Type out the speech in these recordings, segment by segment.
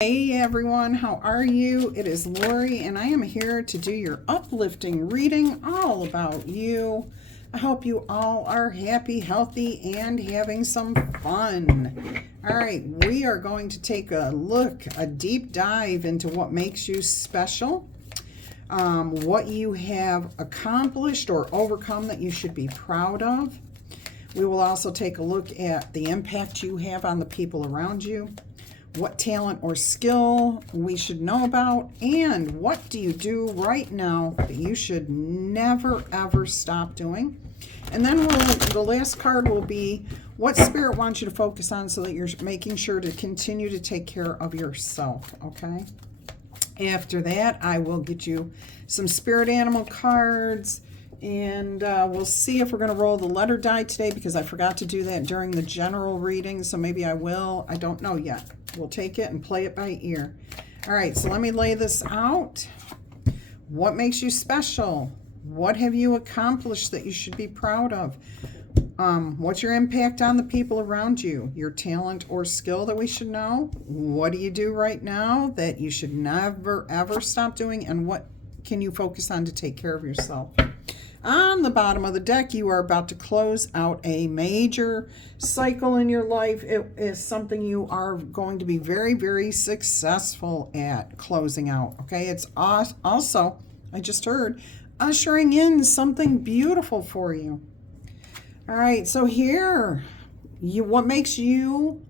Hey everyone, how are you? It is Laurie and I am here to do your uplifting reading all about you. I hope you all are happy, healthy, and having some fun. All right, we are going to take a look, a deep dive into what makes you special, what you have accomplished or overcome that you should be proud of. We will also take a look at the impact you have on the people around you, what talent or skill we should know about, and what do you do right now that you should never ever stop doing. And then the last card will be what spirit wants you to focus on so that you're making sure to continue to take care of yourself, okay? After that, I will get you some spirit animal cards, and we'll see if we're going to roll the letter die today because I forgot to do that during the general reading, so maybe I will. I don't know yet. We'll take it and play it by ear. All right, so let me lay this out. What makes you special? What have you accomplished that you should be proud of? What's your impact on the people around you? Your talent or skill that we should know? What do you do right now that you should never, ever stop doing? And what can you focus on to take care of yourself? On the bottom of the deck, you are about to close out a major cycle in your life. It is something you are going to be very, very successful at closing out. Okay, it's also, I just heard, ushering in something beautiful for you. All right, so here, what makes you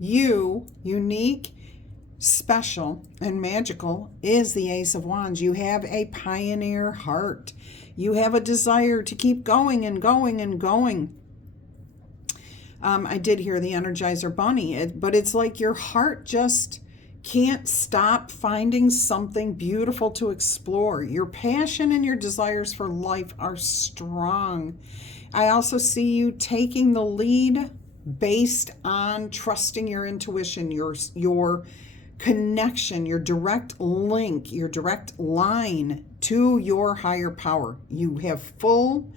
unique, special, and magical is the Ace of Wands. You have a pioneer heart. You have a desire to keep going and going and going. I did hear the Energizer Bunny, but it's like your heart just can't stop finding something beautiful to explore. Your passion and your desires for life are strong. I also see you taking the lead based on trusting your intuition, your connection, your direct link, your direct line to your higher power. You have full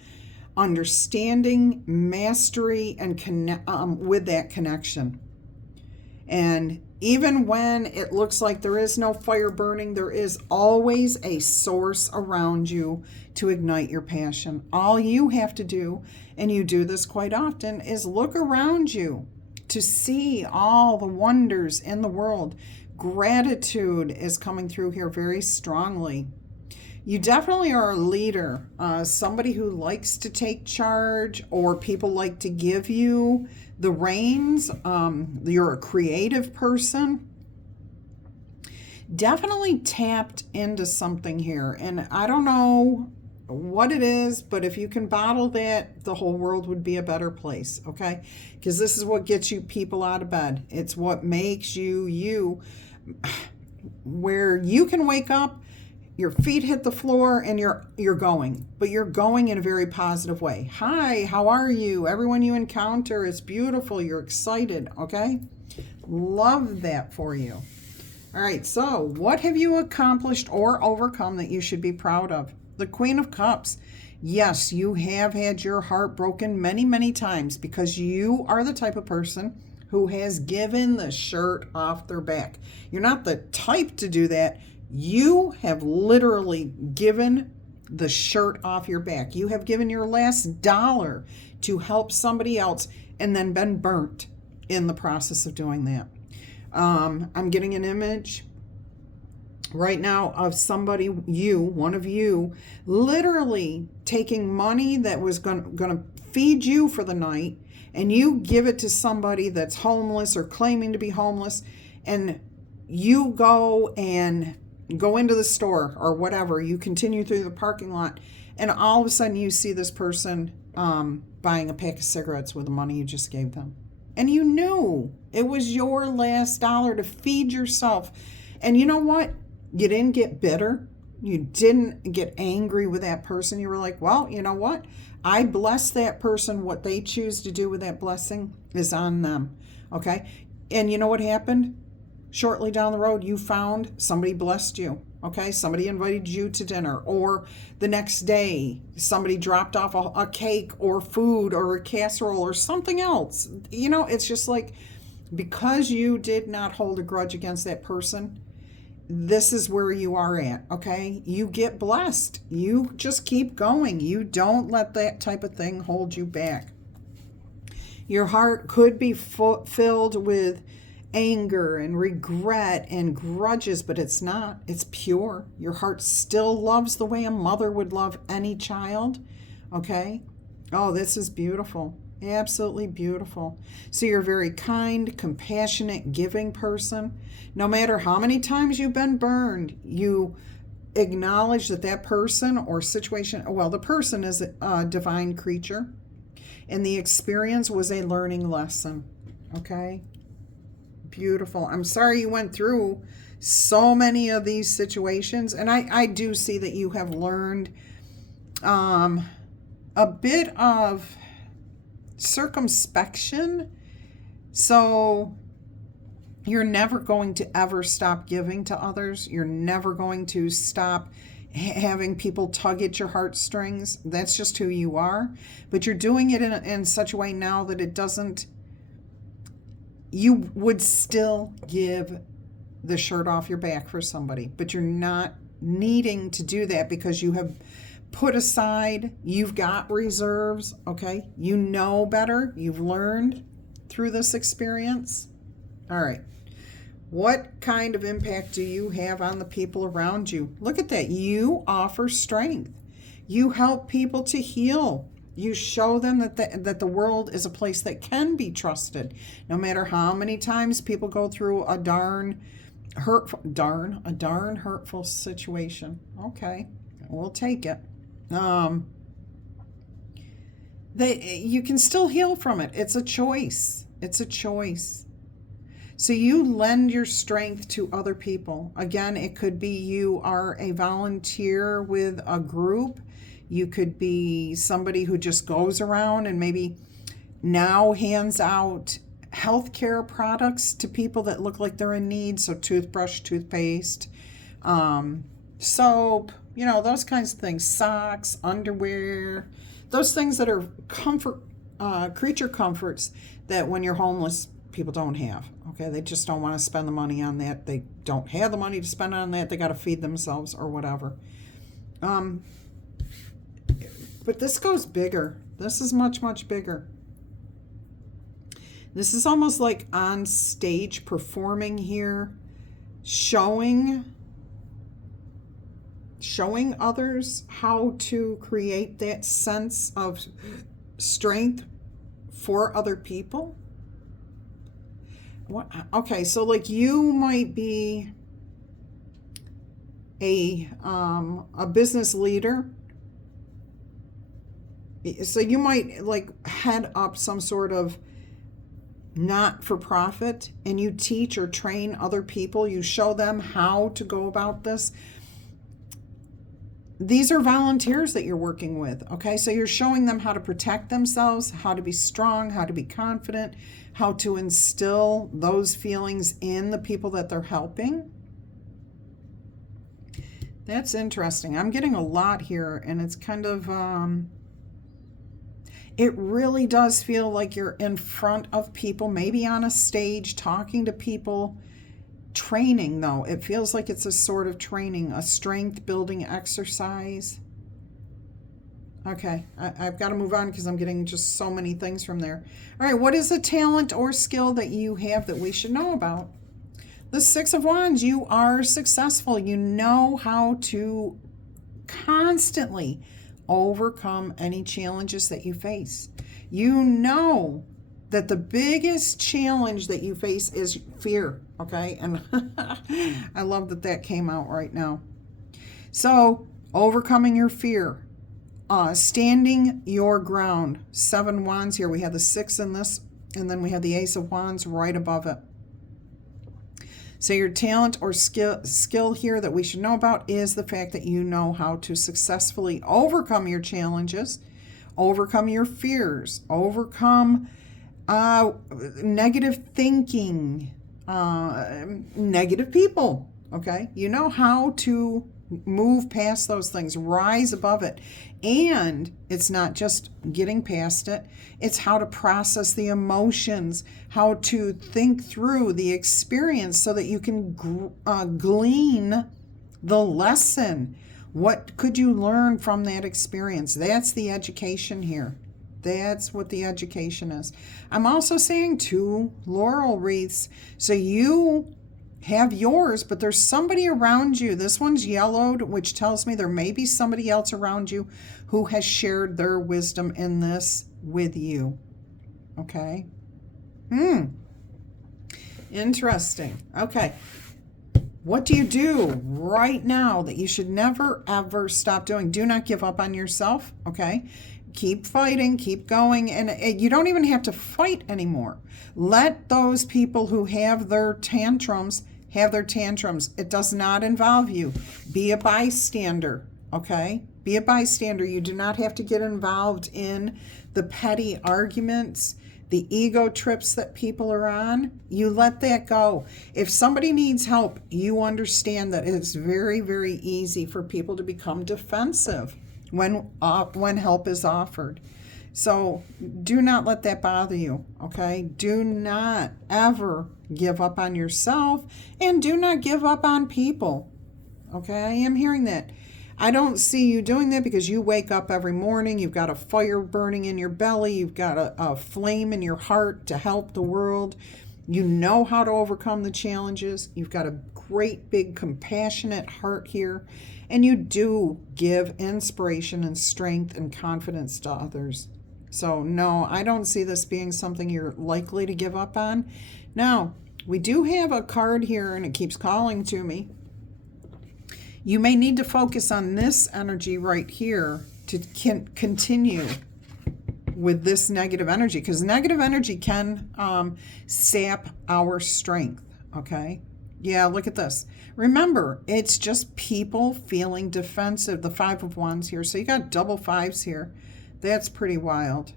understanding, mastery, and with that connection. And even when it looks like there is no fire burning, there is always a source around you to ignite your passion. All you have to do, and you do this quite often, is look around you to see all the wonders in the world. Gratitude is coming through here very strongly. You definitely are a leader, somebody who likes to take charge, or people like to give you the reins. You're a creative person. Definitely tapped into something here, and I don't know what it is, but if you can bottle that, the whole world would be a better place, okay? Because this is what gets you people out of bed. It's what makes you, where you can wake up, your feet hit the floor, and you're going, but you're going in a very positive way. Hi, how are you? Everyone you encounter is beautiful. You're excited, okay? Love that for you. All right, so what have you accomplished or overcome that you should be proud of? The Queen of Cups. Yes, you have had your heart broken many, many times because you are the type of person who has given the shirt off their back. You're not the type to do that. You have literally given the shirt off your back. You have given your last dollar to help somebody else and then been burnt in the process of doing that. I'm getting an image right now of somebody, one of you, literally taking money that was going to feed you for the night, and you give it to somebody that's homeless or claiming to be homeless, and you go into the store or whatever, you continue through the parking lot, and all of a sudden you see this person buying a pack of cigarettes with the money you just gave them. And you knew it was your last dollar to feed yourself. And you know what? You didn't get bitter. You didn't get angry with that person. You were like, well, you know what? I bless that person. What they choose to do with that blessing is on them. Okay? And you know what happened? Shortly down the road, you found somebody blessed you. Okay? Somebody invited you to dinner. Or the next day, somebody dropped off a cake or food or a casserole or something else. You know, it's just like because you did not hold a grudge against that person, this is where you are at, okay? You get blessed. You just keep going. You don't let that type of thing hold you back. Your heart could be filled with anger and regret and grudges, but it's not. It's pure. Your heart still loves the way a mother would love any child, okay? Oh, this is beautiful. Absolutely beautiful. So you're a very kind, compassionate, giving person. No matter how many times you've been burned, you acknowledge that that person or situation, well, the person is a divine creature, and the experience was a learning lesson. Okay? Beautiful. I'm sorry you went through so many of these situations, and I do see that you have learned a bit of circumspection. So you're never going to ever stop giving to others. You're never going to stop having people tug at your heartstrings. That's just who you are. But you're doing it in such a way now that it doesn't, you would still give the shirt off your back for somebody, but you're not needing to do that because you have put aside, you've got reserves, okay? You know better. You've learned through this experience. All right. What kind of impact do you have on the people around you? Look at that. You offer strength. You help people to heal. You show them that the world is a place that can be trusted. No matter how many times people go through a darn hurtful situation. Okay. We'll take it. You can still heal from it. It's a choice. It's a choice. So you lend your strength to other people. Again, it could be you are a volunteer with a group. You could be somebody who just goes around and maybe now hands out healthcare products to people that look like they're in need. So toothbrush, toothpaste, soap, those kinds of things, socks, underwear, those things that are creature comforts that when you're homeless, people don't have. Okay, they just don't want to spend the money on that. They don't have the money to spend on that. They got to feed themselves or whatever. But this goes bigger. This is much, much bigger. This is almost like on stage performing here, showing others how to create that sense of strength for other people. What? Okay, so like you might be a business leader. So you might like head up some sort of not-for-profit, and you teach or train other people. You show them how to go about this. These are volunteers that you're working with, okay? So you're showing them how to protect themselves, how to be strong, how to be confident, how to instill those feelings in the people that they're helping. That's interesting. I'm getting a lot here, and it's kind of, it really does feel like you're in front of people, maybe on a stage, talking to people. Training, though. It feels like it's a sort of training, a strength building exercise. Okay, I've got to move on because I'm getting just so many things from there. All right, what is a talent or skill that you have that we should know about? The Six of Wands, you are successful. You know how to constantly overcome any challenges that you face. You know that the biggest challenge that you face is fear, okay? And I love that came out right now. So, overcoming your fear, standing your ground. 7 wands here. We have the 6 in this, and then we have the Ace of Wands right above it. So your talent or skill here that we should know about is the fact that you know how to successfully overcome your challenges, overcome your fears, overcome negative thinking, negative people, okay? You know how to Move past those things, rise above it. And it's not just getting past it, it's how to process the emotions, how to think through the experience so that you can glean the lesson. What could you learn from that experience? That's the education here. That's what the education is. I'm also saying 2 laurel wreaths. So you have yours, but there's somebody around you. This one's yellowed, which tells me there may be somebody else around you who has shared their wisdom in this with you. Okay? Interesting. Okay. What do you do right now that you should never, ever stop doing? Do not give up on yourself. Okay? Keep fighting, keep going, and you don't even have to fight anymore. Let those people who have their tantrums have their tantrums. It does not involve you. Be a bystander, okay? Be a bystander. You do not have to get involved in the petty arguments, the ego trips that people are on. You let that go. If somebody needs help, you understand that it's very, very easy for people to become defensive when help is offered. So do not let that bother you, okay? Do not ever give up on yourself, and do not give up on people, okay? I am hearing that. I don't see you doing that because you wake up every morning, you've got a fire burning in your belly, you've got a flame in your heart to help the world. You know how to overcome the challenges. You've got a great, big, compassionate heart here. And you do give inspiration and strength and confidence to others. So no, I don't see this being something you're likely to give up on. Now, we do have a card here, and it keeps calling to me. You may need to focus on this energy right here to continue with this negative energy, because negative energy can sap our strength, okay? Yeah, look at this. Remember, it's just people feeling defensive. The 5 of Wands here. So you got double 5s here. That's pretty wild.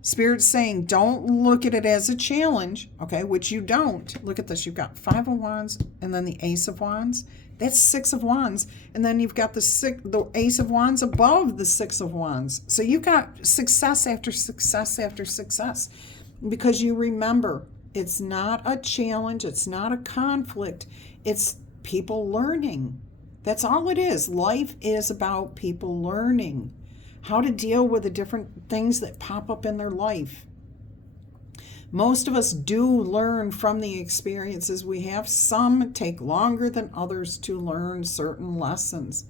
Spirit's saying don't look at it as a challenge, okay, which you don't. Look at this. You've got 5 of Wands and then the Ace of Wands. That's 6 of Wands. And then you've got the Ace of Wands above the 6 of Wands. So you've got success after success after success, because you remember, it's not a challenge. It's not a conflict. It's people learning. That's all it is. Life is about people learning how to deal with the different things that pop up in their life. Most of us do learn from the experiences we have. Some take longer than others to learn certain lessons.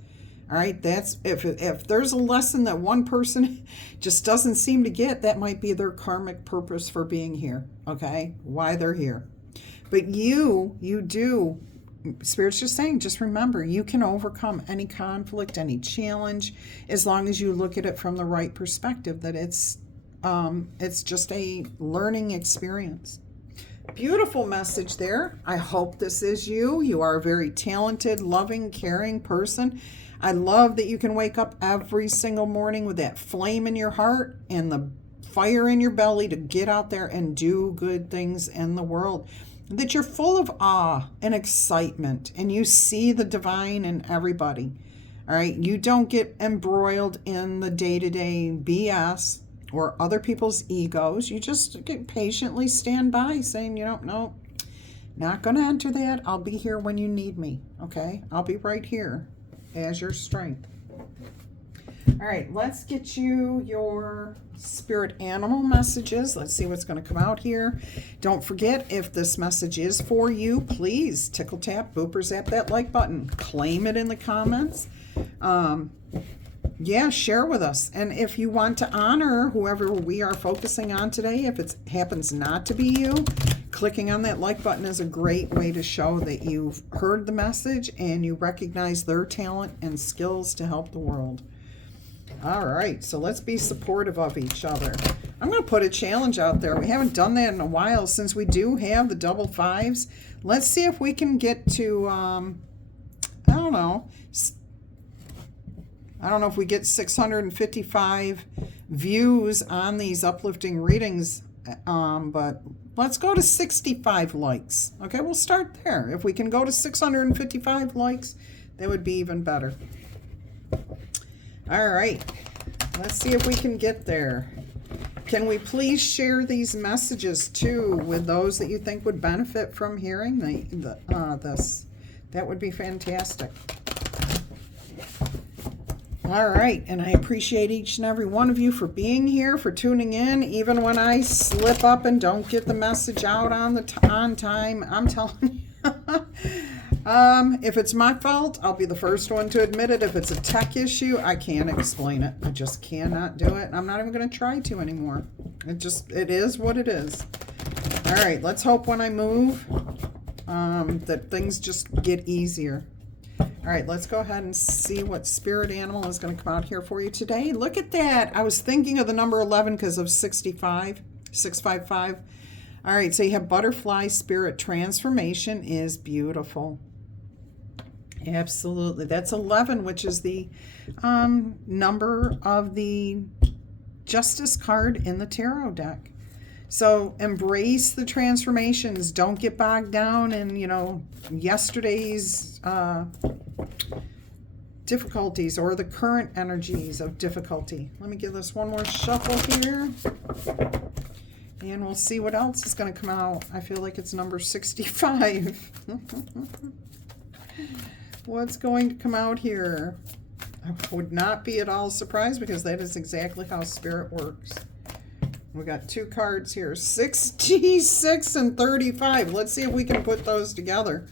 All right, that's if there's a lesson that one person just doesn't seem to get, that might be their karmic purpose for being here, okay? Why they're here. But you do. Spirit's just saying, just remember, you can overcome any conflict, any challenge, as long as you look at it from the right perspective, that it's just a learning experience. Beautiful message there. I hope this is you. You are a very talented, loving, caring person. I love that you can wake up every single morning with that flame in your heart and the fire in your belly to get out there and do good things in the world. That you're full of awe and excitement, and you see the divine in everybody. All right, you don't get embroiled in the day-to-day BS or other people's egos. You just patiently stand by saying, no, not going to enter that. I'll be here when you need me, okay? I'll be right here as your strength. All right, let's get you your spirit animal messages. Let's see what's going to come out here. Don't forget, if this message is for you, please tickle tap, booper zap that like button. Claim it in the comments. Share with us. And if you want to honor whoever we are focusing on today, if it happens not to be you, clicking on that like button is a great way to show that you've heard the message and you recognize their talent and skills to help the world. All right, so let's be supportive of each other. I'm going to put a challenge out there. We haven't done that in a while, since we do have the double 5s. Let's see if we can get to, I don't know if we get 655 views on these uplifting readings, but let's go to 65 likes. Okay, we'll start there. If we can go to 655 likes, that would be even better. All right, let's see if we can get there. Can we please share these messages too with those that you think would benefit from hearing this? That would be fantastic. All right, and I appreciate each and every one of you for being here, for tuning in, even when I slip up and don't get the message out on time. I'm telling you. If it's my fault, I'll be the first one to admit it. If it's a tech issue, I can't explain it. I just cannot do it. I'm not even going to try to anymore. It is what it is. All right, let's hope when I move that things just get easier. All right, let's go ahead and see what spirit animal is going to come out here for you today. Look at that. I was thinking of the number 11 because of 65, 655. All right, so you have butterfly spirit transformation is beautiful. Absolutely. That's 11, which is the number of the Justice card in the tarot deck. So embrace the transformations. Don't get bogged down in, yesterday's difficulties or the current energies of difficulty. Let me give this one more shuffle here. And we'll see what else is going to come out. I feel like it's number 65. What's going to come out here? I would not be at all surprised because that is exactly how spirit works. We got two cards here, 66 and 35. Let's see if we can put those together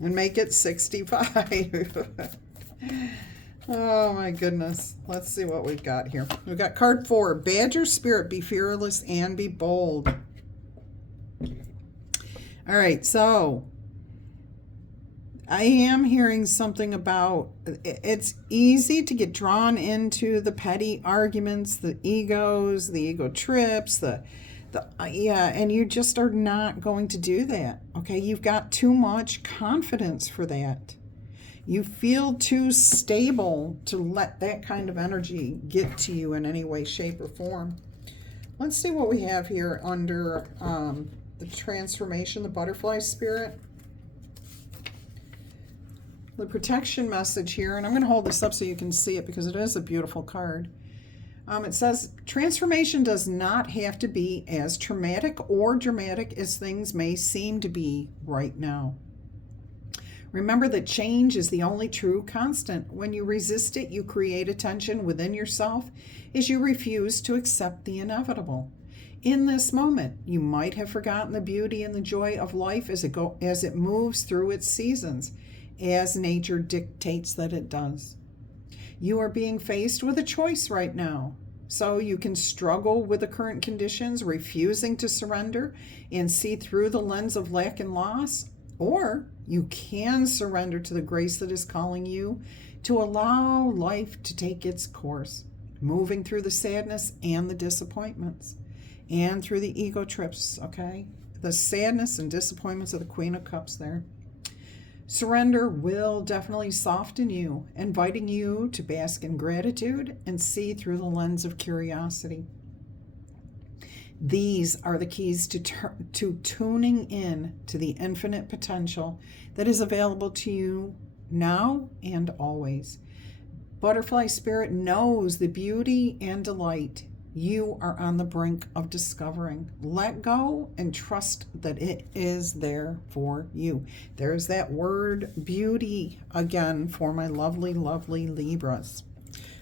and make it 65. Oh my goodness. Let's see what we've got here. We've got card 4, Badger Spirit, be fearless and be bold. All right, so I am hearing something about it's easy to get drawn into the petty arguments, the egos, the ego trips, and you just are not going to do that. Okay, you've got too much confidence for that. You feel too stable to let that kind of energy get to you in any way, shape, or form. Let's see what we have here under the transformation, the butterfly spirit. The protection message here, and I'm going to hold this up so you can see it because it is a beautiful card. It says, transformation does not have to be as traumatic or dramatic as things may seem to be right now. Remember that change is the only true constant. When you resist it, you create a tension within yourself as you refuse to accept the inevitable. In this moment, you might have forgotten the beauty and the joy of life as it moves through its seasons, as nature dictates that it does. You are being faced with a choice right now. So you can struggle with the current conditions, refusing to surrender and see through the lens of lack and loss, or you can surrender to the grace that is calling you to allow life to take its course, moving through the sadness and the disappointments and through the ego trips, okay? The sadness and disappointments of the Queen of Cups there. Surrender will definitely soften you, inviting you to bask in gratitude and see through the lens of curiosity. These are the keys to tuning in to the infinite potential that is available to you now and always. Butterfly Spirit knows the beauty and delight you are on the brink of discovering. Let go and trust that it is there for you. There's that word beauty again for my lovely, lovely Libras.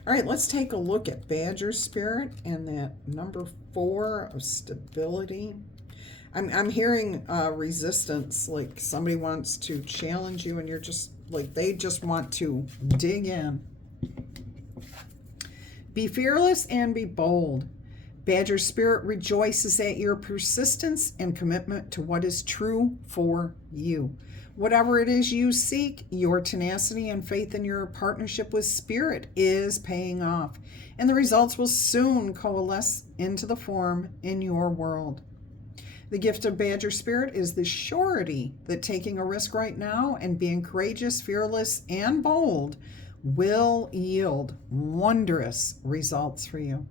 All right, let's take a look at Badger Spirit and that number 4 of stability. I'm hearing resistance, like somebody wants to challenge you and you're just like, they just want to dig in. Be fearless and be bold. Badger Spirit rejoices at your persistence and commitment to what is true for you. Whatever it is you seek, your tenacity and faith in your partnership with Spirit is paying off, and the results will soon coalesce into the form in your world. The gift of Badger Spirit is the surety that taking a risk right now and being courageous, fearless, and bold will yield wondrous results for you.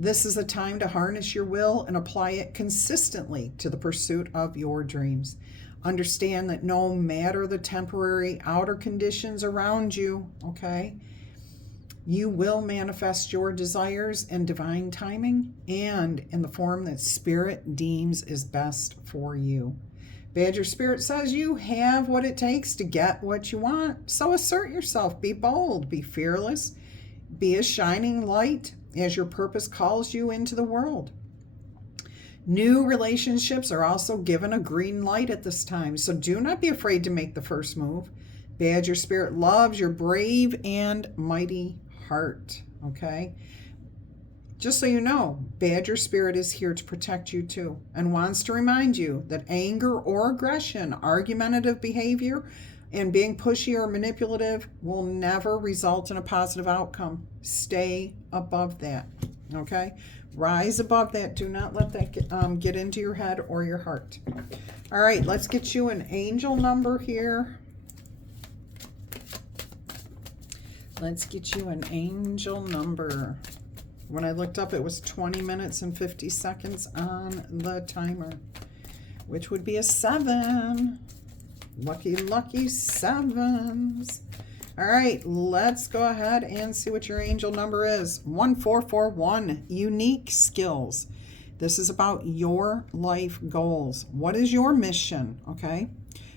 This is a time to harness your will and apply it consistently to the pursuit of your dreams. Understand that no matter the temporary outer conditions around you, okay, you will manifest your desires in divine timing and in the form that Spirit deems is best for you. Badger Spirit says you have what it takes to get what you want. So assert yourself, be bold, be fearless, be a shining light as your purpose calls you into the world. New relationships are also given a green light at this time, so do not be afraid to make the first move. Badger Spirit loves your brave and mighty heart, okay? Just so you know, Badger Spirit is here to protect you too and wants to remind you that anger or aggression, argumentative behavior, and being pushy or manipulative will never result in a positive outcome. Stay above that, okay? Rise above that. Do not let that get into your head or your heart. All right, let's get you an angel number here. Let's get you an angel number. When I looked up, it was 20 minutes and 50 seconds on the timer, which would be a 7. Lucky, lucky 7s. All right, let's go ahead and see what your angel number is. 1441, unique skills. This is about your life goals. What is your mission, okay?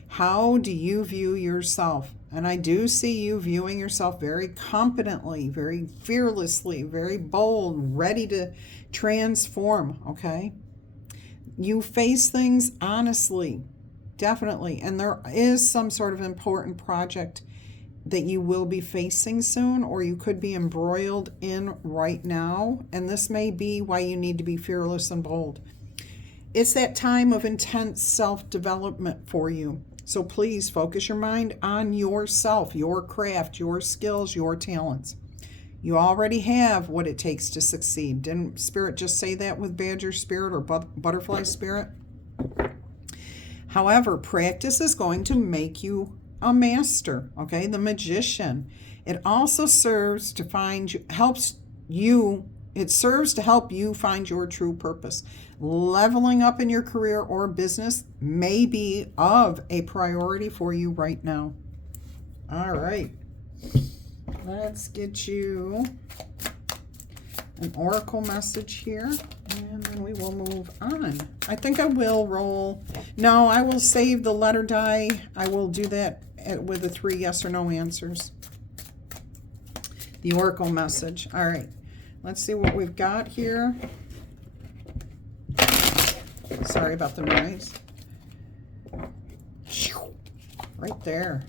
How do you view yourself? And I do see you viewing yourself very competently, very fearlessly, very bold, ready to transform, okay? You face things honestly, definitely. And there is some sort of important project that you will be facing soon, or you could be embroiled in right now. And this may be why you need to be fearless and bold. It's that time of intense self-development for you. So please focus your mind on yourself, your craft, your skills, your talents. You already have what it takes to succeed. Didn't Spirit just say that with Badger Spirit or Butterfly Spirit? However, practice is going to make you a master, okay? The magician. It also serves to help you find your true purpose. Leveling up in your career or business may be of a priority for you right now. All right. Let's get you an oracle message here, and then we will move on. I think I will roll. No, I will save the letter die. I will do that with the 3 yes or no answers. The oracle message. All right. Let's see what we've got here. Sorry about the noise. Right there.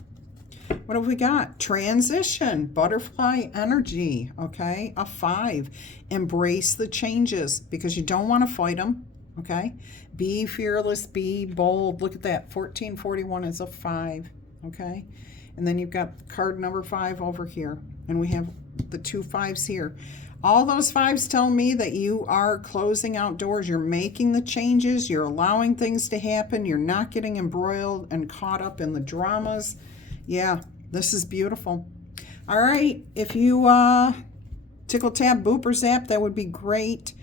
What have we got? Transition, butterfly energy, okay? A 5. Embrace the changes because you don't want to fight them, okay? Be fearless, be bold. Look at that. 1441 is a 5, okay? And then you've got card number 5 over here. And we have the 2 5s here. All those 5s tell me that you are closing out doors. You're making the changes. You're allowing things to happen. You're not getting embroiled and caught up in the dramas. Yeah, this is beautiful. All right. If you tickle, tab, boop, or zap, that would be great.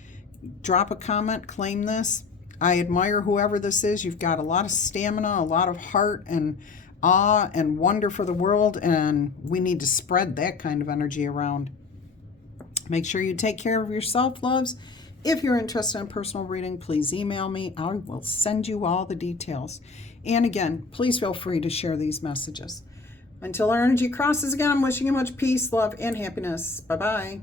Drop a comment. Claim this. I admire whoever this is. You've got a lot of stamina, a lot of heart and awe and wonder for the world, and we need to spread that kind of energy around. Make sure you take care of yourself, loves. If you're interested in personal reading, please email me. I will send you all the details. And again, please feel free to share these messages. Until our energy crosses again, I'm wishing you much peace, love, and happiness. Bye-bye.